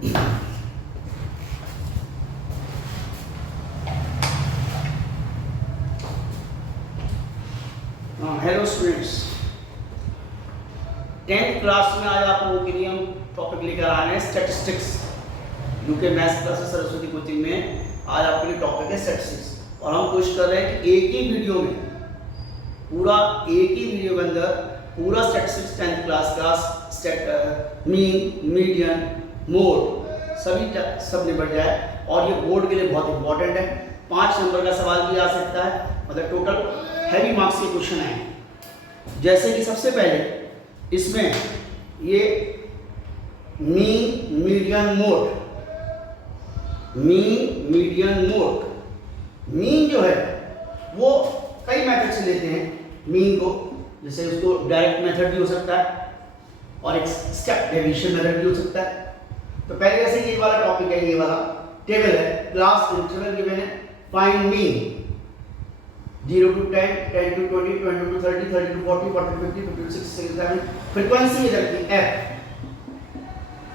Hello students, 10th class में आज आप लोगों के लिए हम टॉपिक लेकर आ रहे हैं statistics. UK maths classes Saraswati coaching में आज आपके लिए टॉपिक है स्टैटिस्टिक्स और हम कोशिश कर रहे हैं कि एक ही वीडियो में के अंदर पूरा स्टैटिस्टिक्स 10th क्लास का मीन, मीडियन, मोड सब निपट जाए। और ये बोर्ड के लिए बहुत इंपॉर्टेंट है। 5 नंबर का सवाल भी आ सकता है, मतलब टोटल हैवी मार्क्स के क्वेश्चन आए। जैसे कि सबसे पहले इसमें ये मीन, मीडियन, मोड। मीन जो है वो कई मेथड से लेते हैं मीन को, जैसे उसको डायरेक्ट मेथड भी हो सकता है और एक स्टेप डेविएशन मेथड भी हो सकता है। तो पहले जैसे ये वाला टॉपिक है, ये वाला टेबल है, क्लास इंटरवल गिवन है, find mean 0 to 10, 10 to 20, 20 to 30, 30 to 40, 40 to 50, 50 to 60, 67। Frequency इधर की f,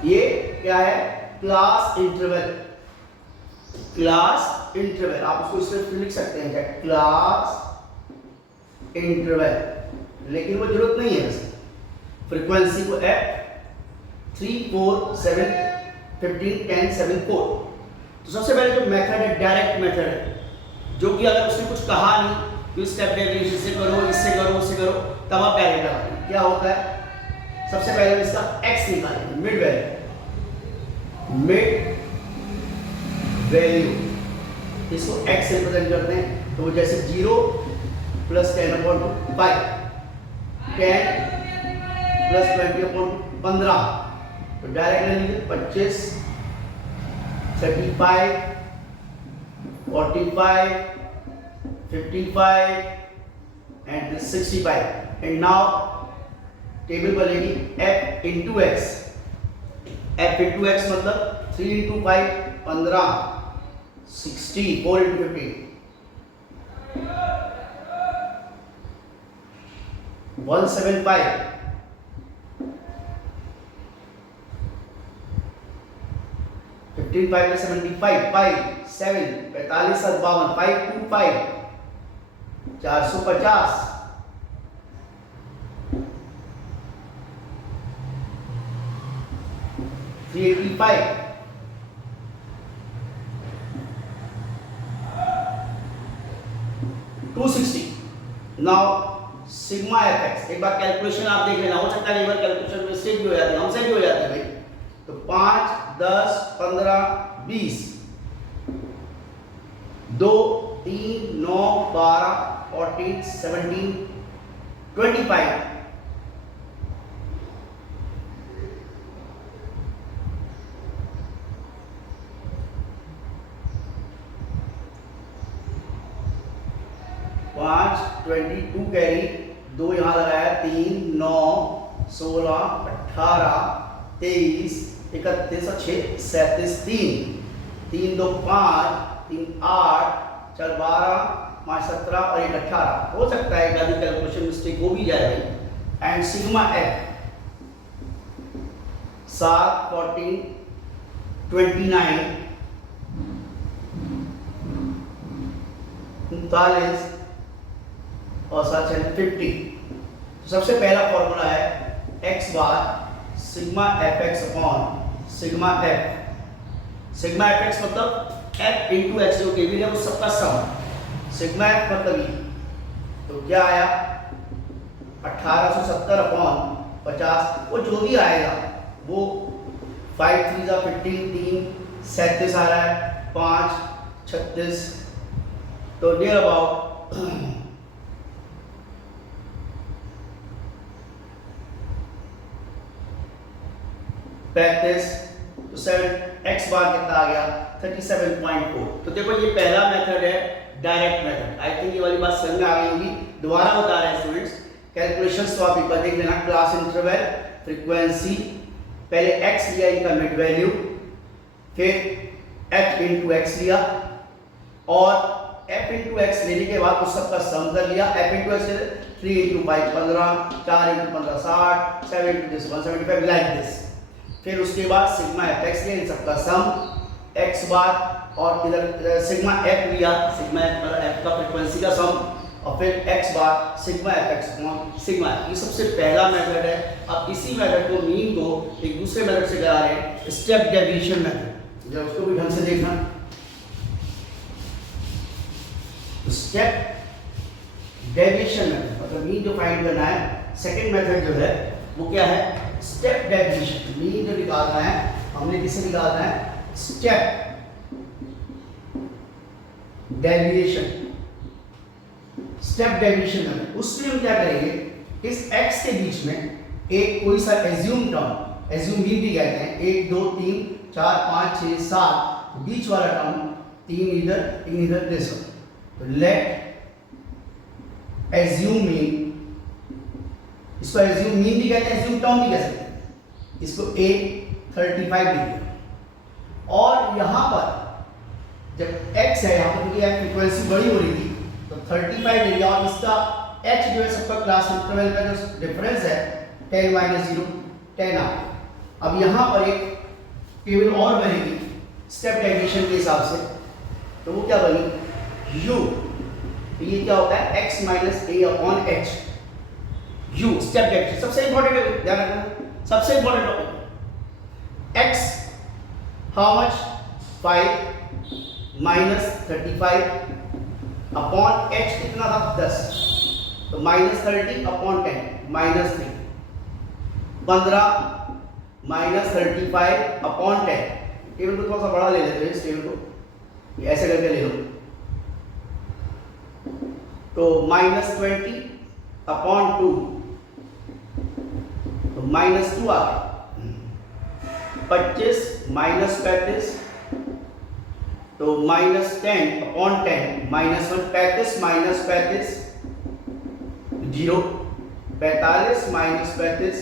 ये क्या है? Class interval. आप उसको इस तरह लिख सकते हैं क्या? क्लास इंटरवल, लेकिन वो जरूरत नहीं है वैसे। फ्रीक्वेंसी को f 3, 4, 7, 15, 10, 7, 4। तो सबसे पहले जो मेथड है डायरेक्ट मेथड है, जो कि अगर उसने कुछ कहा नहीं कि स्टेप डेविएशन से करो, इससे करो, उससे करो, तब आप डायरेक्ट लगाएंगे। क्या होता है? सबसे पहले इसका x निकालेंगे, मिड वैल्यू, इसको x से रिप्रेजेंट करते हैं। तो वो जैसे 0 + 10/5, 10 + 20/15, तो डायरेक्ट लेंगे 25, 35, 45, 55 and 65। and now टेबल बनेगी f into x। f into x मतलब 3 into 5 15, 60, 4 into 15 175, 15, 5 + 75, 5, 7, 45, 52, 525, 450, 385, 260। Now sigma fx, एक बार कैलकुलेशन आप देख लेना, हो सकता है एक बार कैलकुलेशन मिस्टेक भी हो जाती है, हमसे भी हो जाती है भाई। तो 5, 10, 15, 20, 2, 3, 9, 12, 14, 17, 25, 5, 22 कैरी, 2 यहाँ लगाया, 3, 9, 16, 18, 23, 31 और 6, 37, 3, 2, 5, 3, 8, 4, 12, 5, 17 और 1, 18। हो सकता है एक आधी कैलकुलेशन मिस्टेक हो भी जाए भाई। एंड सिग्मा f 7, 14, 29, 39 और 7, 50। तो सबसे पहला फॉर्मूला है x bar sigma fx upon sigma f। Sigma fx मतलब f into x जो टेबल है वो सबका सम, सिग्मा f मतलब ये। तो क्या आया? 1870 अपॉन 50, वो जो भी आएगा वो 5, 3 = 15, 3, 37 आ रहा है, 5, 36, तो नियर अबाउट 35। तो 7x बार कितना आ गया? 37.4। तो देखो ये पहला मेथड है डायरेक्ट मेथड। आई थिंक ये वाली बात समझ में आ गई होगी। दोबारा बता रहे हैं स्टूडेंट्स, कैलकुलेशंस तो आप एक बार देख लेना। क्लास इंटरवल, फ्रीक्वेंसी, पहले x लिया इनका मिड वैल्यू, फिर f into x लिया और f into x लेने के बाद उस सबका सम कर लिया। f into x 3 into 5 15, 4 into 15 60, 7 into this 175 like this। फिर उसके बाद सिग्मा एफ एक्स लिया, इन सबका सम एक्स बार, और इधर सिग्मा एफ लिया, सिग्मा एफ का फ्रीक्वेंसी का सम, और फिर x bar sigma F x upon sigma F. ये सबसे पहला मेथड है। अब इसी मेथड को मीन को एक दूसरे मेथड से करा रहे हैं, स्टेप डेविएशन मेथड। जब उसको भी ढंग से देखना, स्टेप डेविएशन मेथड मतलब मीन जो फाइंड करना है, सेकंड मेथड जो है वो क्या है, स्टेप डेविएशन। मीन जो निकालना है हमने किसे निकालना है, स्टेप डेविएशन, स्टेप डेविएशन में। उसमें हम क्या करेंगे, इस x के बीच में एक कोई सा एज्यूम टर्म, एज्यूम मीन भी कहते हैं, 1 2 3 4 5 6 7, बीच वाला टर्म 3 इधर 3 इधर ले सकते। तो लेट एज्यूम मीन, इसको एज्यूम मीन भी कहते हैं, एज्यूम टर्म भी कह सकते हैं। इसको a 35 लिखिए, और यहां पर जब x है, यहाँ पर क्योंकि फ्रीक्वेंसी बड़ी हो रही थी तो 35 ले लिया, और इसका h जो है सबका क्लास इंटरवल का जो डिफरेंस है 10 माइनस 0 10 आ गया। अब यहाँ पर एक टेबल और बनेगी स्टेप डेविएशन के हिसाब से, तो वो क्या बनी, u, तो ये क्या होता है x minus a upon h, u step deviation. सबसे इंपॉर्टेंट है, ध्यान रखना, सबसे important topic, x how much 5 minus 35 upon h कितना था 10, तो minus 30 upon 10 minus 3, 15 minus 35 upon 10। Table को थोड़ा सा बड़ा ले लेते हैं, इस टेबल को ये ऐसे करके ले लो, तो माइनस 20 अपॉन 2, तो माइनस 2 आ गया। 25 माइनस 35, तो minus 10 upon 10 minus 1, 35 minus 35 0, 45 minus 35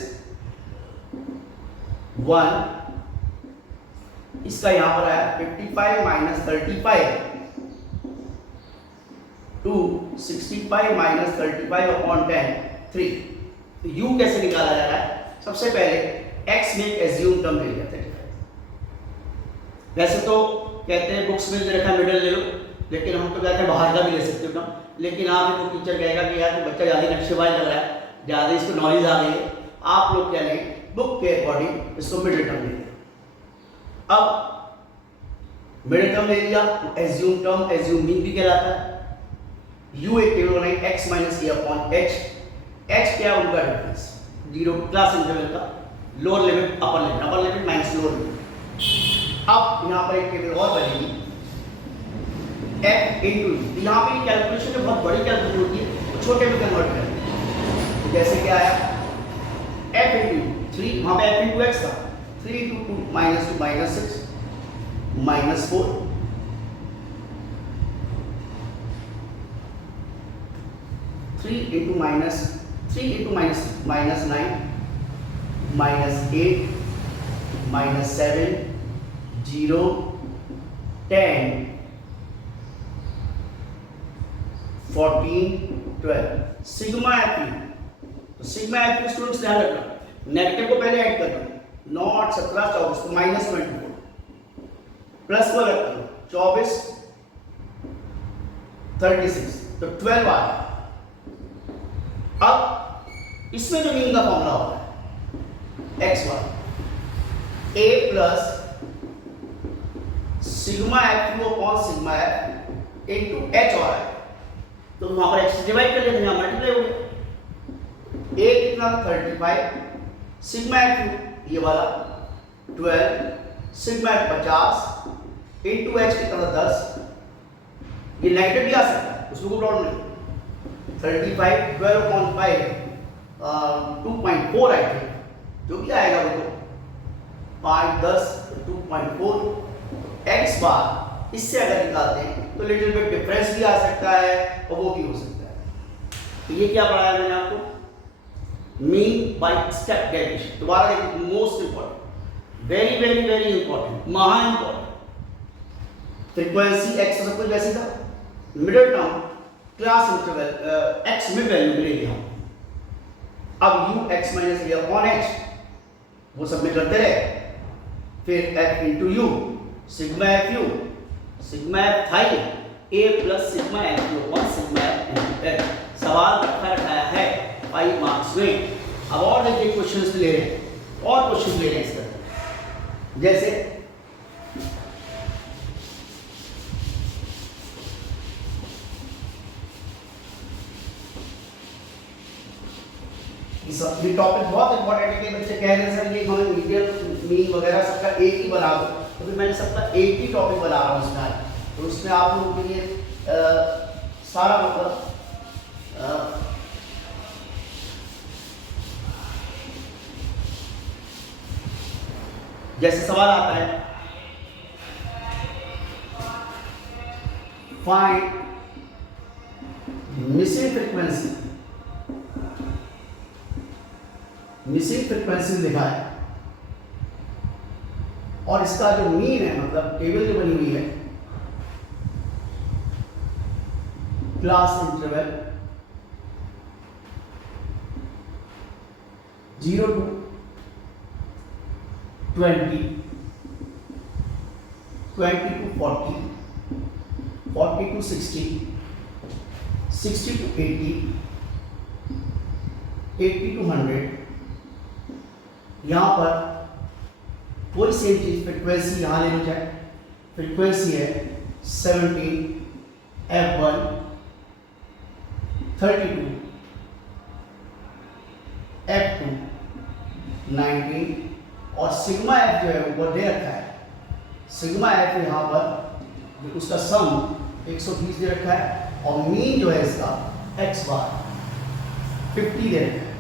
1, इसका यहां पर आया 55 माइनस 35 2, 65 माइनस 35 अपॉन 10 3। तो u कैसे निकाला जा रहा है, सबसे पहले x में एज्यूम टर्म ले लिया 35। वैसे तो कहते हैं बुक्स में जो रखा मिडल ले लो, लेकिन हम तो कहते हैं बाहर का भी ले सकते हो टर्म, लेकिन आप तो टीचर कहेगा कि यार बच्चा ज़्यादा नक्शेबाज लग रहा है, ज़्यादा इसको नॉलेज आ गई है, आप लोग क्या लें, बुक के अकॉर्डिंग इसको मिडिल टर्म ले लें। अब मिडिल टर्म ले लिया, एज्यूम टर्म एज्यूम मीन भी कहलाता है। u एक टेबल बनाई, x minus a upon h, h क्या है उनका डिफरेंस, 0 क्लास इंटरवल का lower limit upper limit minus lower limit. अब यहाँ पर एक टेबल और बनेगी f इंटू, यहाँ पे कैलकुलेशन में बहुत बड़ी कैलकुलेशन होती है, तो छोटे में कन्वर्ट करें, तो जैसे क्या आया f इंटू 3, वहाँ पे f इंटू x था, 3 into 2 minus 2 minus 6 minus 4, 3 into minus 9 minus 8 minus 7 0 10 14 12 sigma F. तो सिग्मा एफ स्टूडेंट्स ध्यान रखना, नेगेटिव को पहले ऐड करना, 9 8 17 24 तो माइनस 24, प्लस को ऐड करो 24 36 तो 12 आ गया। अब इसमें जो मीन का फॉर्मूला होता है x y A plus sigma F you upon sigma F into H और आई, तो वहां पर एक्स डिवाइड कर लेते हैं, मल्टीप्लाई हो गया। ए कितना 35, सिग्मा एफ ये वाला 12, सिग्मा एफ 50 इनटू एच कितना 10, ये नेगेटिव भी आ सकता है, उसमें कोई प्रॉब्लम नहीं। 35 12 upon 5 2.4 आई थिंक, जो भी आएगा वो तो 5 10 2.4 x बार। इससे अगर निकालते हैं तो लिटिल बिट डिफरेंस भी आ सकता है और वो भी हो सकता है। तो ये क्या पढ़ाया मैंने आपको, मीन बाय स्टेप डेविएशन। दोबारा देखिए, most important, very very very important, महा इंपॉर्टेंट। फ्रीक्वेंसी x सब कुछ वैसे था, middle term class interval x में वैल्यू मिलेगी हम। अब u x minus a upon h वो सब में करते रहे, फिर f into u, sigma F u, sigma f थाई a plus sigma F you upon sigma f into f. सवाल रखाया है 5 मार्क्स में। अब और देखिए क्वेश्चंस ले रहे हैं, और क्वेश्चन ले रहे हैं इस तरह, जैसे ये टॉपिक बहुत इंपॉर्टेंट है कि बच्चे कह रहे हैं सर ये हमें मीडियन मीन वगैरह सबका एक ही बना दो, तो फिर मैंने सबका एक ही टॉपिक बना रहा हूँ इसमें। तो उसमें आप लोगों के लिए सारा मतलब जैसे सवाल आता है find missing frequency, missing frequency लिखा है और इसका जो मीन है मतलब टेबल जो बनी हुई है class interval 0 to 20, 20 to 40, 40 to 60, 60 to 80, 80 to 100। यहाँ पर कोई सेम चीज फ्रीक्वेंसी यहाँ ले लो, चाहे फ्रीक्वेंसी है 17, F1 32, F2 19 और सिग्मा एफ जो है वो दे रखा है। सिग्मा एफ यहाँ पर उसका सम 120 दे रखा है और मीन जो है इसका x बार 50 दे रखा है।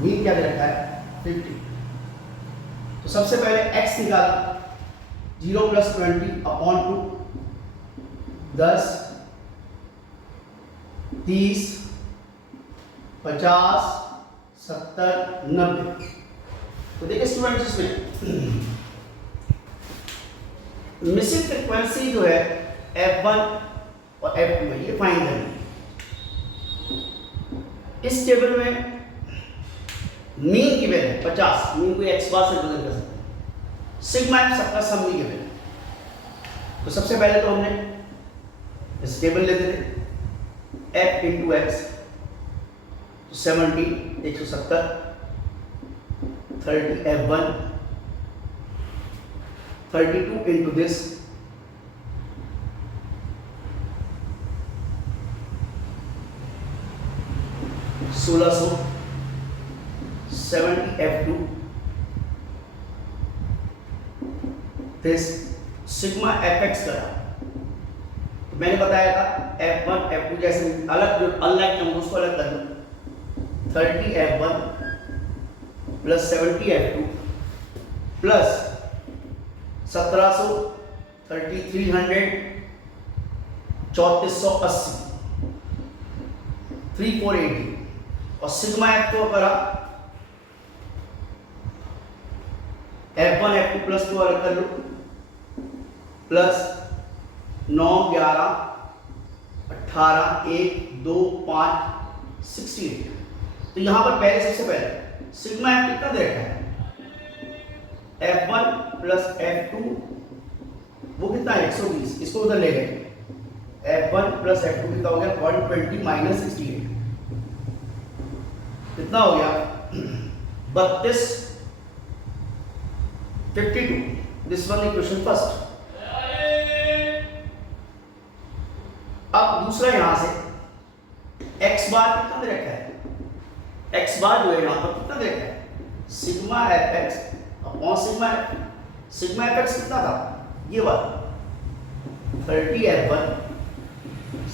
मीन क्या दे रखा है 50। तो सबसे पहले x निकाला 0 + 20 अपॉन 2, 10, 30, 50, 70, 90। तो देखिए स्टूडेंट्स इसमें मिसिंग फ्रीक्वेंसी जो है F1 और F2 में ये फाइंड करनी। इस टेबल में मीन की वैल्यू 50, मीन को x बार से बदल कर सकते हैं। सिग्मा एफ सबका सम की वैल्यू। तो सबसे पहले तो हमने इस टेबल लेते थे f into x, 70 170, 30 F1, 32 into this 1600, 70 F2, this sigma fx करा। तो मैंने बताया था F1 F2 जैसे अलग जो अनलाइक नंबर्स को अलग कर दो। 30 F1 प्लस 70 F2 प्लस 1700, 3300, 3480, 3480 और सिग्मा एफ को करा F1 F2 प्लस को अलग कर लो, प्लस 9 11 18 1 2 5 68। तो यहां पर पहले सबसे पहले सिग्मा एफ कितना दे रखा है F1 प्लस F2 वो कितना है 120, इसको उधर ले गए। F1 प्लस F2 कितना हो गया 120 माइनस 68 कितना हो गया 32 52। This one equation first. अब दूसरा यहां से x बार कितना दे रखा है, x बार जो है यहां पर कितना दे रखा है sigma fx upon sigma F. Sigma fx कितना था ये वाला 30 F1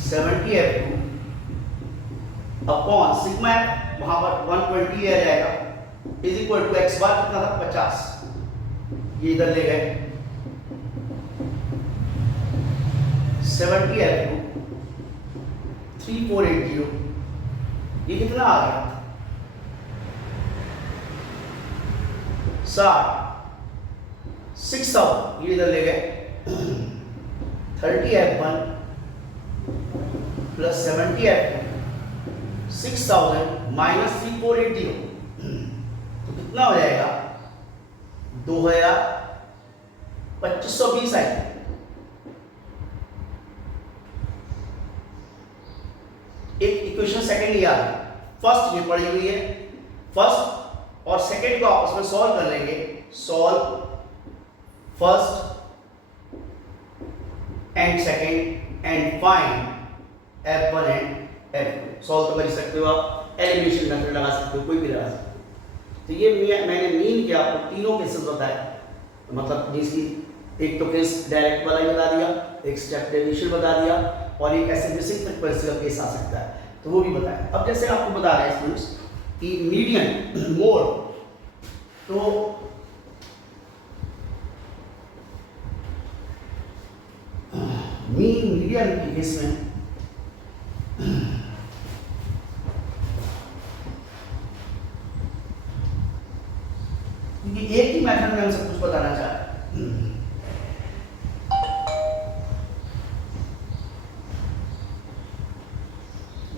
70 F2 upon sigma F वहां पर 120 आ जाएगा इज इक्वल टू x बार कितना था 50, ये इधर ले गए 70 F2 3480, ये कितना आ गया 6000, ये इधर ले गए 30 F1 प्लस 70 F2 6000 माइनस 3480 तो कितना हो जाएगा 2000 2520 आई। एक इक्वेशन सेकंड ये आ गई, फर्स्ट ये पड़ी हुई है, फर्स्ट और सेकंड को आपस में सॉल्व कर लेंगे। Solve first and second and find f1 and f2। Solve तो कर ही सकते हो आप, एलिमिनेशन मेथड लगा सकते हो, कोई भी लगा सकते हो। तो ये मैंने मीन किया आपको तीनों केसेस बताए, मतलब जिसकी एक तो केस डायरेक्ट वाला ही बता दिया, एक स्टेप डेविएशन बता दिया, और एक ऐसे बेसिक फ्रीक्वेंसी का केस आ सकता है तो वो भी बताया। अब जैसे आपको बता रहे हैं स्टूडेंट्स कि मीडियन मोड, तो मीडियन के केस में क्योंकि एक ही मेथड में हम सब कुछ बताना चाह रहे हैं।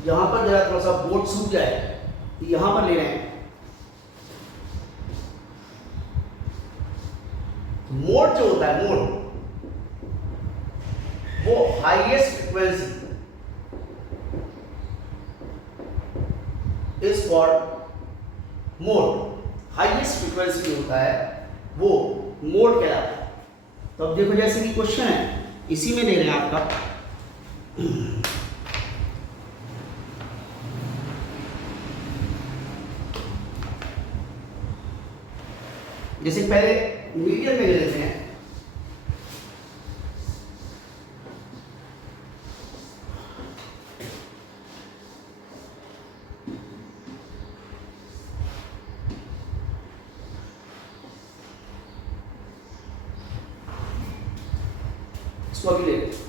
यहां पर जरा थोड़ा सा बोर्ड सूख जाए तो यहां पर ले रहे हैं। मोड जो होता है, मोड वो highest frequency is called mode. Highest frequency जो होता है वो मोड कहलाता है। तो अब देखो जैसे कि क्वेश्चन है इसी में दे रहे हैं आपका, जैसे पहले मीडियम में ले लेते हैं। इसको अभी ले लेते हैं।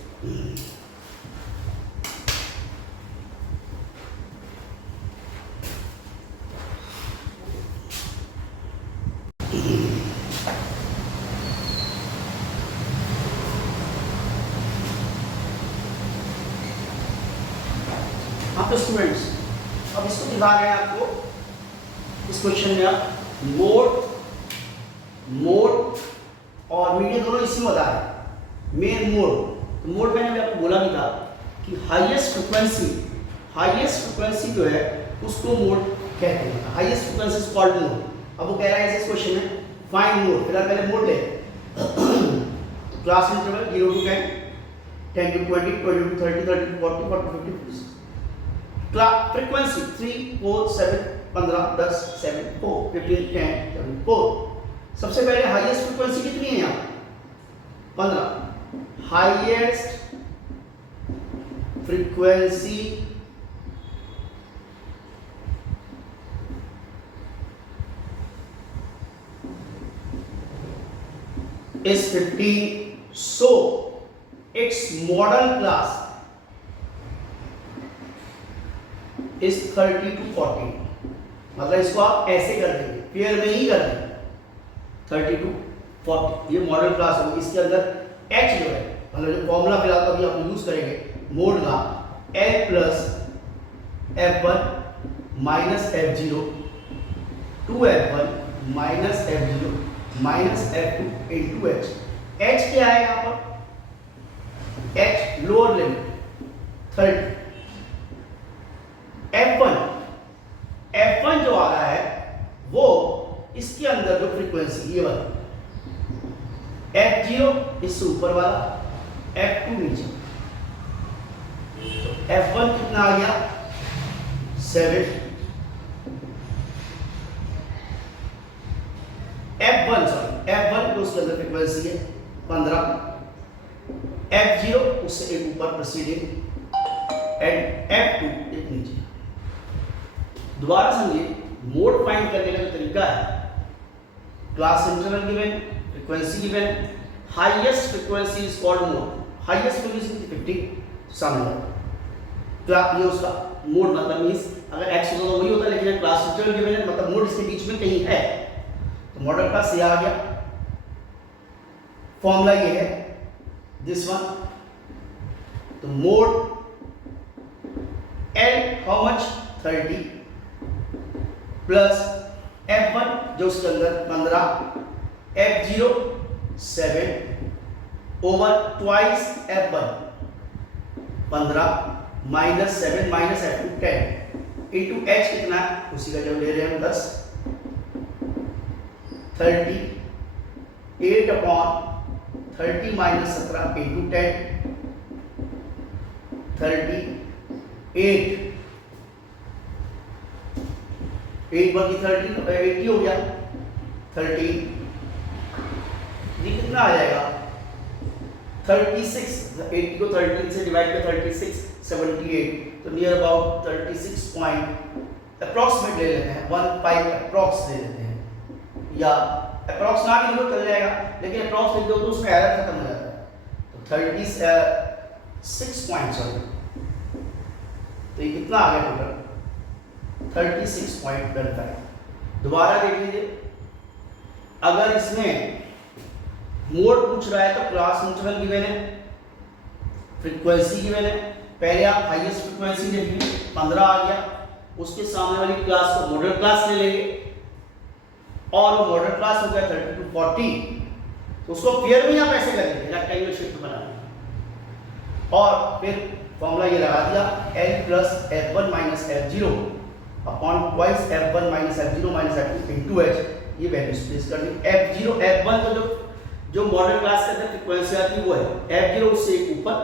हाँ तो स्टूडेंट्स अब इसको दिखा रहे हैं आपको इस क्वेश्चन में, आप मोड और मीडियम दोनों इसी में बता रहे हैं। मेन मोड, तो मोड मैंने अभी आपको बोला भी था कि हाईएस्ट फ्रीक्वेंसी जो है उसको मोड कहते हैं। Highest frequency is called mode. अब वो कह रहा है इस क्वेश्चन में फाइंड मोड, फिलहाल पहले मोड ले। Class interval 0 to 10, 10 to 20, 20 to 30, 30 to 40, 40 to 50, 50। Frequency 3, 4, 7, 15, 10, 7, 4, 15, 10, 7, 4। सबसे पहले हाईएस्ट फ्रीक्वेंसी कितनी है यहाँ? 15। Highest frequency is 15, so its model class is 30 to 40। मतलब इसको आप ऐसे कर देंगे, पेयर में ही कर देंगे 30 to 40, ये मॉडल क्लास होगी। इसके अंदर h जो है, मतलब जो फॉर्मूला फिलहाल अभी आप यूज करेंगे मोड का, L plus f1 minus f0 2f1 minus f0 minus f2 into h। h क्या है यहाँ पर? h lower limit 30। f1 जो आ रहा है वो इसके अंदर जो फ्रीक्वेंसी ये वाला, f0 इससे ऊपर वाला, f2 नीचे। तो f1 कितना आ गया? 7। f1 तो उसके अंदर फ्रीक्वेंसी है 15, f0 उससे एक ऊपर प्रोसीडिंग एंड f2 एक नीचे। दोबारा समझिए, मोड फाइंड करने का जो तरीका है, class interval given, frequency given, highest frequency is called mode. Highest frequency 50 सामने क्लास, ये उसका मोड मतलब मींस अगर x होता तो वही होता, लेकिन क्लास इंटरवल गिवन है मतलब मोड इसके बीच में कहीं है, तो मॉडल क्लास ये आ गया। फॉर्मूला ये है दिस वन, तो mode L how much 30 plus f1 जो उसके अंदर 15, f0 7 over twice F1 15 minus 7 minus F2 10 into H कितना है उसी का जब ले रहे हैं हम 10 38 अपॉन 30 माइनस 17 इंटू 10 38 8 बाकी 30 80 हो गया 13 ये कितना आ जाएगा 36 80 को 13 से डिवाइड कर 36 78 तो नियर अबाउट 36 पॉइंट अप्रॉक्सीमेट ले लेते हैं 15 अप्रॉक्स ले लेते हैं या अप्रॉक्स ना भी लिखो चल जाएगा लेकिन अप्रॉक्स लिख दो तो उसमें एरर खत्म हो जाता है तो 36 पॉइंट सॉरी तो ये कितना आ गया टोटल 36.15 दोबारा देख लीजिए अगर इसमें मोड पूछ रहा है तो क्लास इंटरवल गिवन है फ्रीक्वेंसी गिवन है पहले आप हाईएस्ट फ्रीक्वेंसी देखिए 15 आ गया उसके सामने वाली क्लास को मॉडल क्लास ले लेंगे और वो मॉडल क्लास हो गया 30 to 40 तो उसको पेयर में आप ऐसे करेंगे रेक्टेंगुलर शिफ्ट बनाना और फिर फॉर्मूला ये लगा दिया L plus F1 minus F0 upon twice F1 minus F0 minus F2 into H ये वैल्यूज प्लेस कर दी F0 F1 तो जो मॉडल क्लास के अंदर फ्रीक्वेंसी आती है वो है F0 उससे एक ऊपर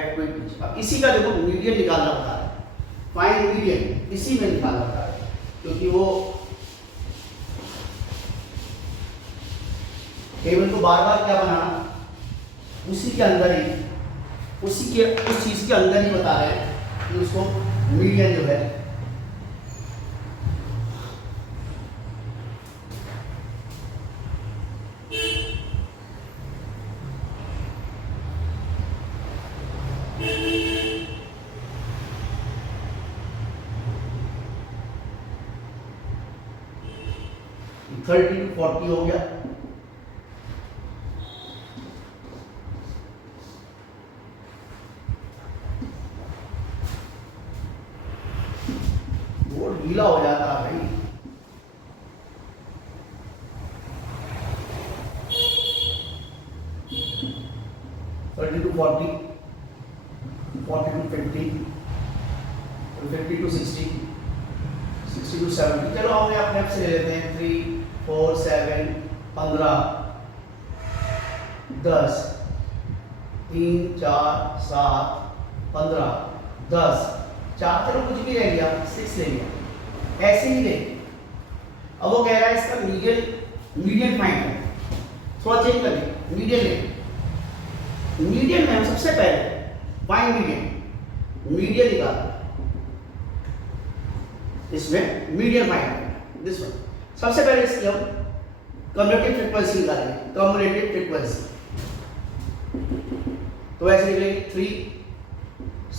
F2 एक नीचे अब इसी का देखो मीडियन निकालना बता रहा है फाइंड मीडियन इसी में निकालना बता रहा है क्योंकि वो टेबल को बार-बार क्या बनाना उसी के अंदर ही उस चीज के अंदर ही बता रहे हैं कि उसको मीडियन जो है थर्टी टू 40 हो गया गीला हो जाता है भाई thirty to 40 40 to 50 50 to 60 60 to 70 चलो हम अपने आप से ले लेते हैं 3 4 7 15 10 3 4 7 15 10 4 चलो कुछ भी रह गया 6 ले लिया ऐसे ही ले अब वो कह रहा है इसका मीडियन फाइंड है थोड़ा चेंज कर ले मीडियन में हम सबसे पहले फाइंड मीडियन निकाल इसमें मीडियन फाइंड दिस वन सबसे पहले इसकी हम कम्युलेटिव फ्रीक्वेंसी निकालेंगे कम्युलेटिव फ्रीक्वेंसी तो ऐसे निकलेगी 3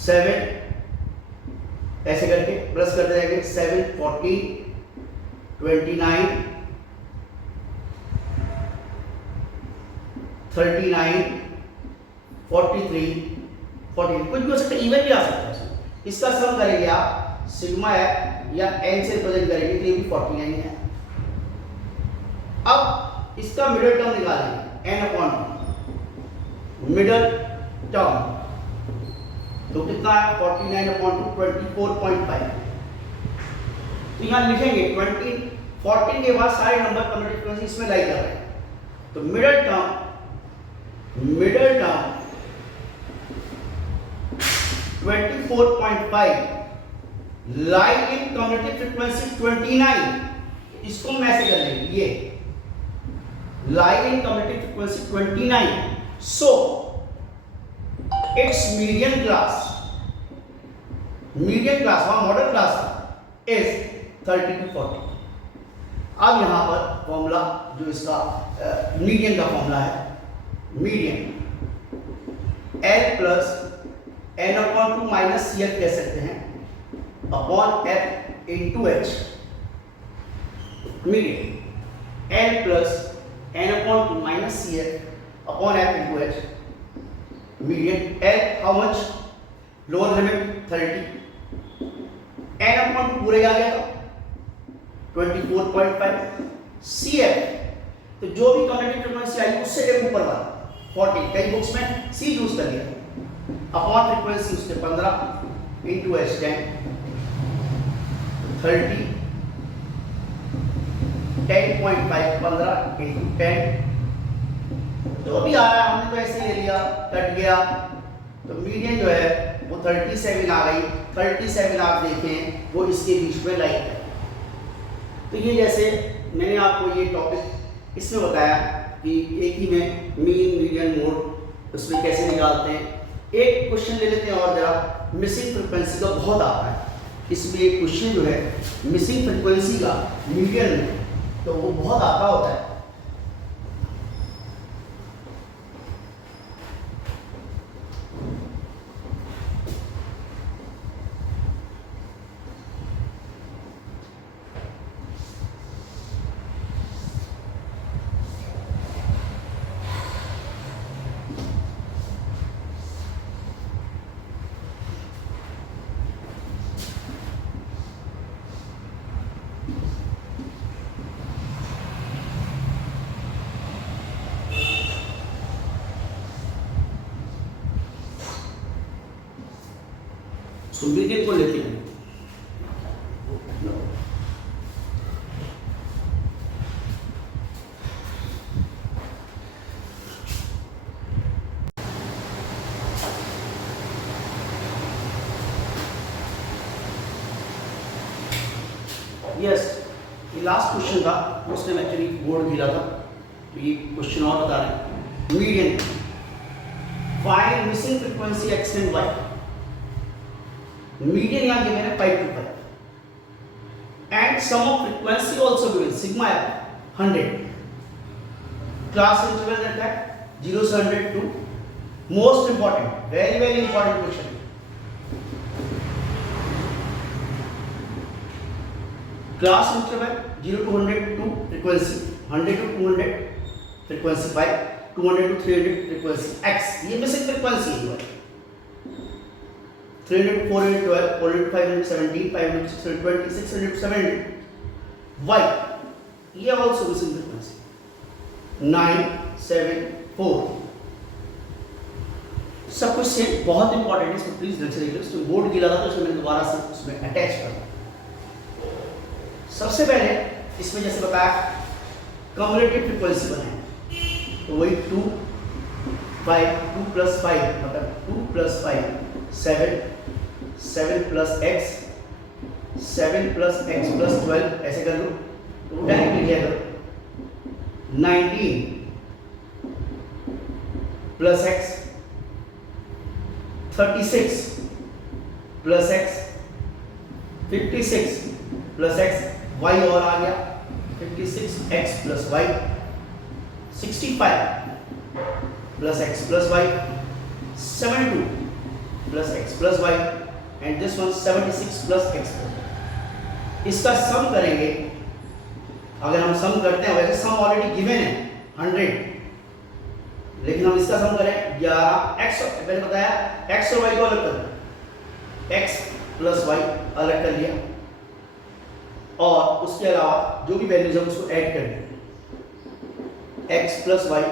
7 ऐसे करके प्लस करते जाएंगे 7 40 29 39 43 40 कुछ भी हो सकता है इवन भी आ सकता है इसका सम करेंगे आप सिग्मा है या n से रिप्रेजेंट करेंगे तो ये भी 49 है अब इसका मिडिल टर्म निकालेंगे n अपॉन मिडिल टर्म तो कितना है 49 अपॉन 24.5 तो यहाँ लिखेंगे 14 के बाद सारे नंबर कम्युलेटिव फ्रीक्वेंसी इसमें लाई कर रहे हैं तो मिडिल टर्म 24.5 लाई इन कम्युलेटिव फ्रीक्वेंसी 29 इसको हम ऐसे कर लेंगे ये लाई इन कम्युलेटिव फ्रीक्वेंसी 29 सो its median class वहां मॉडल क्लास is 30 to 40 अब यहां पर फॉर्मूला जो इसका मीडियन का फॉर्मूला है median L plus n upon 2 minus CF कह सकते हैं upon F into H median L plus n upon 2 minus CF upon F into H median L how much lower limit 30 n upon 2 पूरे आ गया तो 24.5 CF तो जो भी community frequency आई उससे एक ऊपर वाला 40, कई बुक्स में सी यूज कर लिया, अपॉन फ्रीक्वेंसी उसके 15 इंटू एच 10 30 10.5 15 इंटू 10, जो भी आ रहा है हमने तो ऐसे ले लिया, कट गया, तो मीडियन जो है वो 37 आ गई। 37 आप देखें वो इसके बीच में लाइक है। तो ये जैसे मैंने आपको ये टॉपिक इसमें बताया कि एक ही में मीन मीडियन मोड उसमें कैसे निकालते हैं। एक क्वेश्चन ले लेते हैं और जरा, मिसिंग फ्रीक्वेंसी का बहुत आता है, इसमें एक क्वेश्चन जो है मिसिंग फ्रीक्वेंसी का मीडियन, तो वो बहुत आता होता है। तो मीडियन को लेते हैं, यस ये लास्ट क्वेश्चन था, उसने एक्चुअली बोर्ड गिरा था, तो ये क्वेश्चन और बता रहे हैं। Median find missing frequency x and y. Median यहाँ गिवन है 5 to 5 and sum of frequency also given sigma 100। Class interval रखा है 0 से 100 to most important, very very important question. Class interval 0 to 100 to frequency 100 to 200 frequency 5, 200 to 300 frequency x, ये missing frequency है। 300 to 412, 400 to 517, 500 to 620, 600 to 700 y, ये also missing frequency 974। सब कुछ same, बहुत important है, इसको प्लीज ध्यान से देखिए। उसमें बोर्ड गिरा था तो इसमें मैंने दोबारा से उसमें अटैच कर दिया। सबसे पहले इसमें जैसे बताया कम्युलेटिव फ्रीक्वेंसी बनाए, तो वही 2 5 2 plus 5 मतलब 2 plus 5 7 7 plus x 7 plus x plus 12 ऐसे कर लो, तो डायरेक्ट लिखा करो 19 plus x 36 plus x 56 plus x y और आ गया 56x plus y 65 plus x plus y 72 plus x plus y and this one 76 plus x plus y। इसका सम करेंगे, अगर हम सम करते हैं, वैसे सम ऑलरेडी गिवन है 100, लेकिन हम इसका सम करें 11 x, मैंने बताया x और y को अलग कर दिया, x plus y अलग कर लिया और उसके अलावा जो भी वैल्यूज हम उसको ऐड कर देंगे। x plus y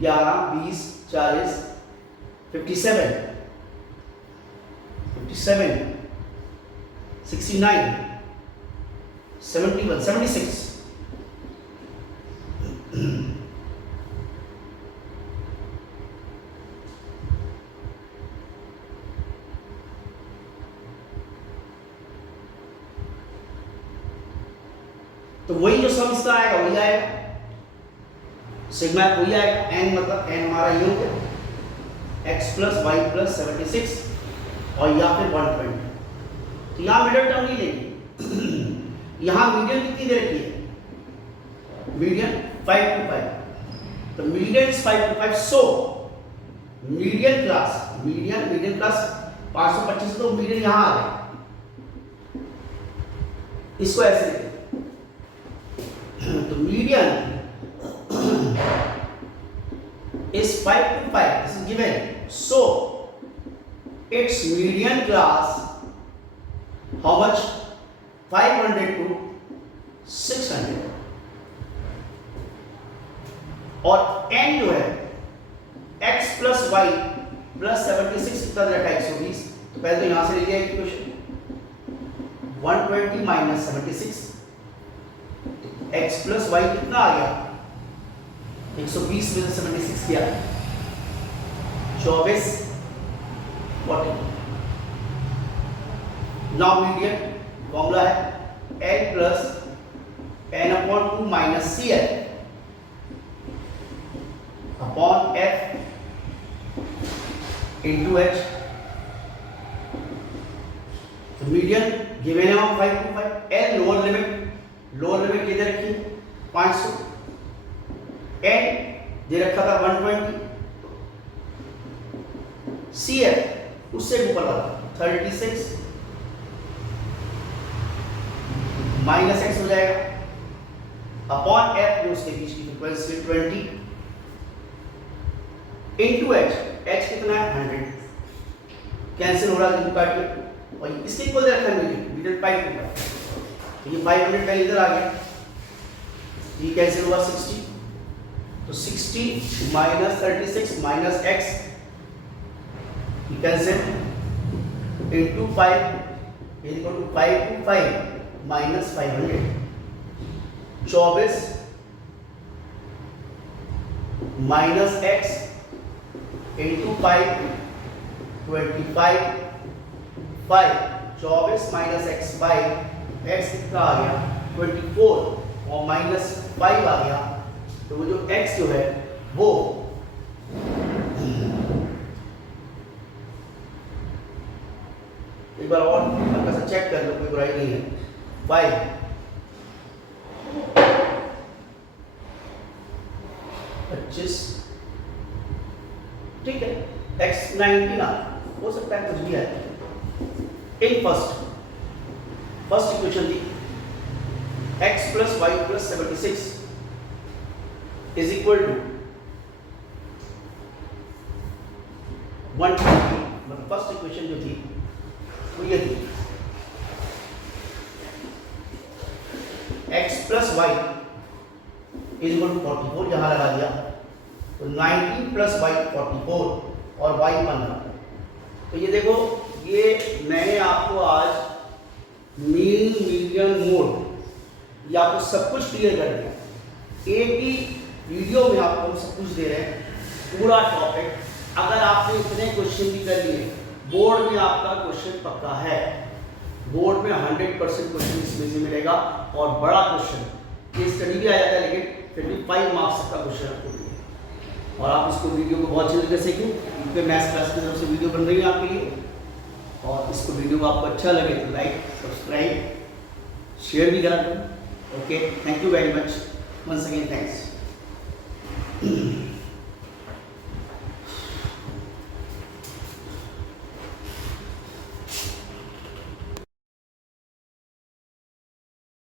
11 20 40 57 69 71 76 तो वही जो सम इसका आएगा वही आएगा, सिग्मा वही आएगा, n मतलब n हमारा यूनिट है x plus y plus 76 और या फिर 120। तो यहाँ मिडिल टर्म नहीं लेंगे। यहाँ मीडियन कितनी दे रखी है, मीडियन 5 to 5, तो median is 5 to 5, so median class 525, तो मीडियन यहाँ आ गया, इसको ऐसे लिखें। तो median is 5 to 5, this is given, so its median class how much, 500 to 600, और n जो है x प्लस वाई प्लस 76 कितना दे रखा है 120। तो पहले तो यहां से ले लिया equation 120 minus 76 x plus y कितना आ गया 120 में से 76 किया 24 40। नाउ मीडियन फॉर्मूला है L plus n upon 2 minus CL upon F into H। तो मीडियन गिवन है 5 to 5। L लोअर लिमिट किधर रखी 500। n दे रखा था 120। CF उससे ऊपर वाला 36 माइनस x हो जाएगा अपॉन f जो उसके बीच की फ्रीक्वेंसी 20 इनटू h कितना है 100। कैंसिल हो रहा है काटिए और इसके इक्वल दे रखा है मीडियन 5 के ऊपर। तो ये 500 पहले इधर आ गया ये कैंसिल हुआ 60। तो 60 minus 36 minus x cancel into 5 equal to 5 to 5 minus 500। 24 minus x into 5 25 5 24 minus x 5 x कितना आ गया 24 और माइनस 5 आ गया। तो वो जो x जो है वो एक बार और हल्का सा चेक कर लो कोई बुराई नहीं है 5 25 ठीक है x 19 हो सकता है कुछ भी है। In first equation the x plus y plus 76 is equal to 120। मतलब फर्स्ट इक्वेशन जो थी वो ये थी x plus y is equal to 44 यहाँ लगा दिया तो 19 प्लस वाई 44 और y 15। तो ये देखो ये मैंने आपको आज मीन मीडियन मोड ये आपको सब कुछ क्लियर कर दिया। एक ही वीडियो में आपको हम सब कुछ दे रहे हैं पूरा टॉपिक। अगर आपने इतने क्वेश्चन भी कर लिए बोर्ड में आपका क्वेश्चन पक्का है। बोर्ड में 100% क्वेश्चन इसमें से मिलेगा और बड़ा क्वेश्चन ये स्टडी भी आ जाता है लेकिन फिर भी 5 मार्क्स का क्वेश्चन आपको मिलेगा। और आप इसको वीडियो को बहुत अच्छी तरह सीखें क्योंकि मैथ्स क्लास की तरफ से वीडियो बन रही है आपके लिए। और इसको वीडियो को आपको अच्छा लगे तो लाइक सब्सक्राइब शेयर भी करा करें। Okay thank you very much once again thanks.